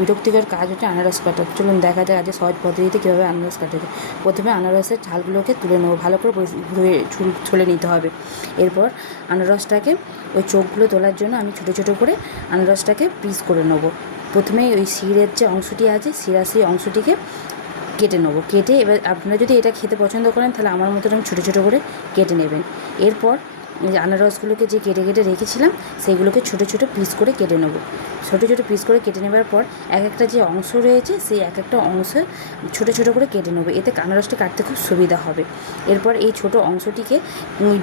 বিরক্তিকর কাজ হচ্ছে আনারস কাটা। চলুন দেখা যাক আজকে সহজ পদ্ধতিতে কীভাবে আনারস কাটা যায়। প্রথমে আনারসের ছালগুলোকে তুলে নেবো, ভালো করে ধুয়ে ছুলে নিতে হবে। এরপর আনারসটাকে ওই চোখগুলো তোলার জন্য আমি ছোটো ছোটো করে আনারসটাকে পিস করে নেবো। প্রথমে ওই শিরের যে অংশটি আছে, শিরা সেই অংশটিকে কেটে নেবো। কেটে এবার আপনারা যদি এটা খেতে পছন্দ করেন তাহলে আমার মতন আমি ছোটো ছোটো করে কেটে নেবেন। এরপর আনারসগুলোকে যে কেটে কেটে রেখেছিলাম সেইগুলোকে ছোটো ছোটো পিস করে কেটে নেবো। ছোটো ছোটো পিস করে কেটে নেবার পর এক একটা যে অংশ রয়েছে সেই এক একটা অংশে ছোটো ছোটো করে কেটে নেবো, এতে আনারসটা কাটতে খুব সুবিধা হবে। এরপর এই ছোটো অংশটিকে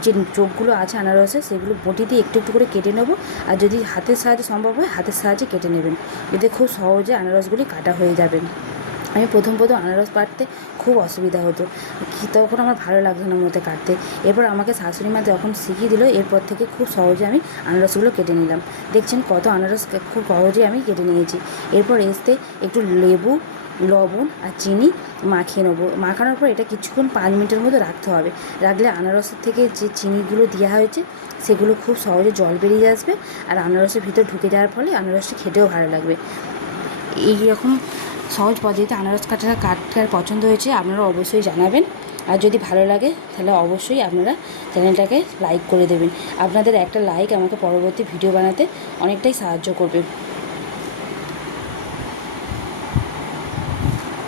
যে চোখগুলো আছে আনারসে সেগুলো বটি দিয়ে একটু একটু করে কেটে নেবো। আর যদি হাতের সাহায্যে সম্ভব হয় হাতের সাহায্যে কেটে নেবেন, এতে খুব সহজে আনারসগুলি কাটা হয়ে যাবে। আমি প্রথম আনারস কাটতে খুব অসুবিধা হতো, তখন আমার ভালো লাগতো না মতে কাটতে। এরপর আমাকে শাশুড়ি মা যখন শিখিয়ে দিল, এরপর থেকে খুব সহজে আমি আনারসগুলো কেটে নিলাম। দেখছেন কত আনারস খুব সহজে আমি কেটে নিয়েছি। এরপর একটু লেবু, লবণ আর চিনি মাখিয়ে নেবো। মাখানোর পর এটা কিছুক্ষণ 5 মিনিটের মতো রাখতে হবে। রাখলে আনারসের থেকে যে চিনিগুলো দেওয়া হয়েছে সেগুলো খুব সহজে জল বেরিয়ে আসবে, আর আনারসের ভিতর ঢুকে যাওয়ার ফলে আনারসটা খেতেও ভালো লাগবে। এই রকম সহজ পদ্ধতিতে আনারস কাটার পছন্দ হয়েছে আপনারা অবশ্যই জানাবেন। আর যদি ভালো লাগে তাহলে অবশ্যই আপনারা চ্যানেলটাকে লাইক করে দেবেন। আপনাদের একটা লাইক আমাকে পরবর্তী ভিডিও বানাতে অনেকটাই সাহায্য করবে।